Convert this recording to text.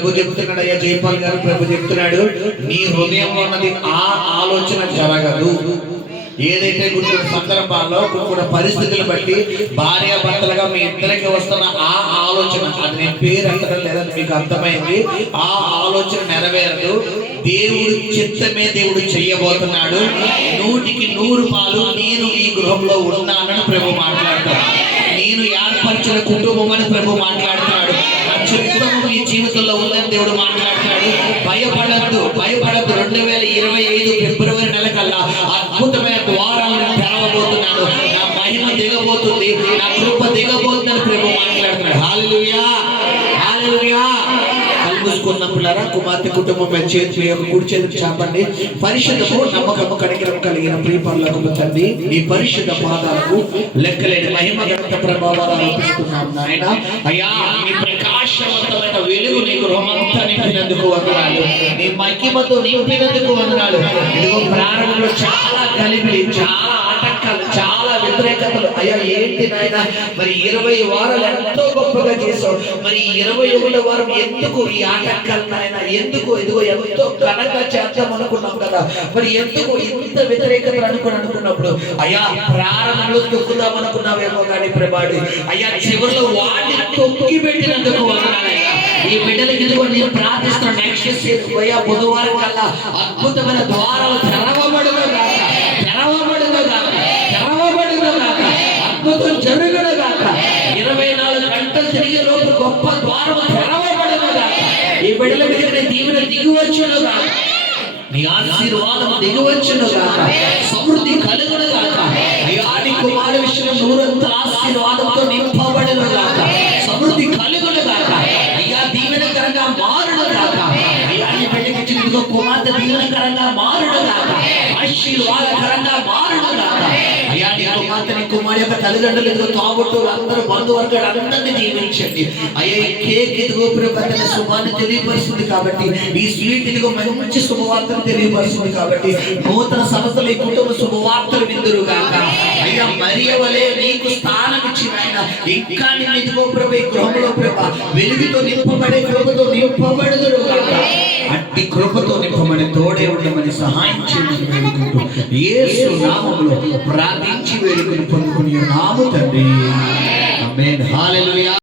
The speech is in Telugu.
ప్రభు చెప్తున్నాడు, అయ్యా జైపాల్ గారు, ప్రభు చెప్తున్నాడు, నీ హృదయంలో ఉన్నది ఆ ఆలోచన జరగదు. ఏదైతే కొన్ని సందర్భాల్లో కొన్ని పరిస్థితులు బట్టి భార్య భర్తలుగా మీ ఇద్దరికి వస్తున్న ఆ ఆలోచన, అది నేను పేరు ఎక్కడం లేదని మీకు అర్థమైంది, ఆ ఆలోచన నెరవేరదు. దేవుడు చిత్తమే దేవుడు చెయ్యబోతున్నాడు. 100% నేను ఈ గృహంలో ఉన్నానని ప్రభు మాట్లాడతాడు. నేను ఏర్పరిచిన కుటుంబం అని ప్రభు మాట్లాడుతున్నాడు. నా చిత్తము మీ జీవితంలో ఉందని దేవుడు మాట్లాడుతున్నాడు. భయపడద్దు. 2025 ఫిబ్రవరి నెల కల్లా అద్భుతమైన ద్వారాలను తెరవబోతున్నాడు. నా మహిమ దిగబోతుంది, నా కృప దిగబోతుందని ప్రభు మాట్లాడుతున్నాడు. హల్లెలూయా, హల్లెలూయా. కలుసుకున్న పిల్లరా, కుమార్తె కుటుంబం చేతి కుడి చేతికి చాపండి. పరిశుద్ధము నమ్మకము కనికరము కలిగిన ప్రియపరులకు తండ్రి, నీ పరిశుద్ధ పాదాలకు లెక్కలేని మహిమ ఘనత ప్రభావాలు అర్పిస్తున్నాం నాయన. అయ్యా, నీ ప్రకాశవంతమైన వెలుగు నీ గృహమంతా నింపినందుకు వందనాలు, నీ మహిమతో నింపినందుకు వందనాలు. ఇదిగో ప్రారంభంలో చాలా గలిబిలి, చాలా ఆటంకాలు, చాలా వ్యతిరేకతలు. అయ్యా ఏంటి నాయన, మరి 20 వారాలు ఎంతో గొప్పగా చేసావు, మరి 21వ వారం ఎందుకు ఈ ఆటంకాలు నాయన, ఎందుకు ఇదిగో ఎంతో ఘనంగా చేద్దాం అనుకున్నాం కదా, మరి ఎందుకు ఇంత వ్యతిరేకతలు అనుకున్నప్పుడు అయ్యా ప్రారంభంలో తొక్కుదాం అనుకున్నావేమో కానీ ప్రభాడి అయ్యా చివరిలో వాడిని తొక్కి పెట్టినందుకు వందనాలయ్యా. ఈ బిడ్డలకి ఇదిగో నేను ప్రార్థిస్తున్నా, నెక్స్ట్ అయ్యా బుధవారం కల్లా అద్భుతమైన ద్వారాలు తెరవబడును గాక, తెరవబడును గాక, తెరవబడును గాక, అద్భుతం జరుగును గాక. 24 గంటలు తిరిగే లోపు గొప్ప ద్వారం తెరవబడును గాక. ఈ బిడ్డల మీద దీవెన దిగివచ్చును గాక, నీ ఆశీర్వాదం దిగివచ్చును గాక, సమృద్ధి కలుగును గాక. అయ్యా నీ కుమారు విషయం 100 ఆశీర్వాదంతో నింపబడును గాక, సమృద్ధి కలుగును గాక. అయ్యా దీవెనకరంగా మారును గాక. అయ్యా నీ బిడ్డకి ఇచ్చిన కుమార్తె దీవెనకరంగా మారును గాక, ఆశీర్వాదకరంగా మారును గాక. అయ్యా నీ కుమార్తె నీ కుమారు యొక్క తల్లిదండ్రులు ఇదిగో తాగుటూరు అందరూ బంధువర్గాలు అందరినీ దీవించండి. అయ్యా ఈ కేక్ ఇదిగో ప్రభుత్వ శుభాన్ని తెలియపరుస్తుంది కాబట్టి, ఈ స్వీట్ ఇదిగో మంచి శుభవార్తలు తెలియపరుస్తుంది కాబట్టి, నూతన సంస్థలు ఈ కుటుంబ శుభవార్తలు విందురు గాక. అయ్యా మరియ వలె నీకు స్థానం ఇచ్చిన ఆయన ఇంకా నిన్ను ఇదిగో ప్రభు ఈ గృహంలో ప్రభు వెలుగుతో నింపబడే కృపతో నింపబడుదురు గాక. అట్టి కృపతో నింపమని తోడే ఉండమని సహాయం చేయమని వేడుకుంటూ యేసు నామములో ప్రార్థించి వేడుకొని పొందుకుని నాము తండ్రి. ఆమేన్. హల్లెలూయా.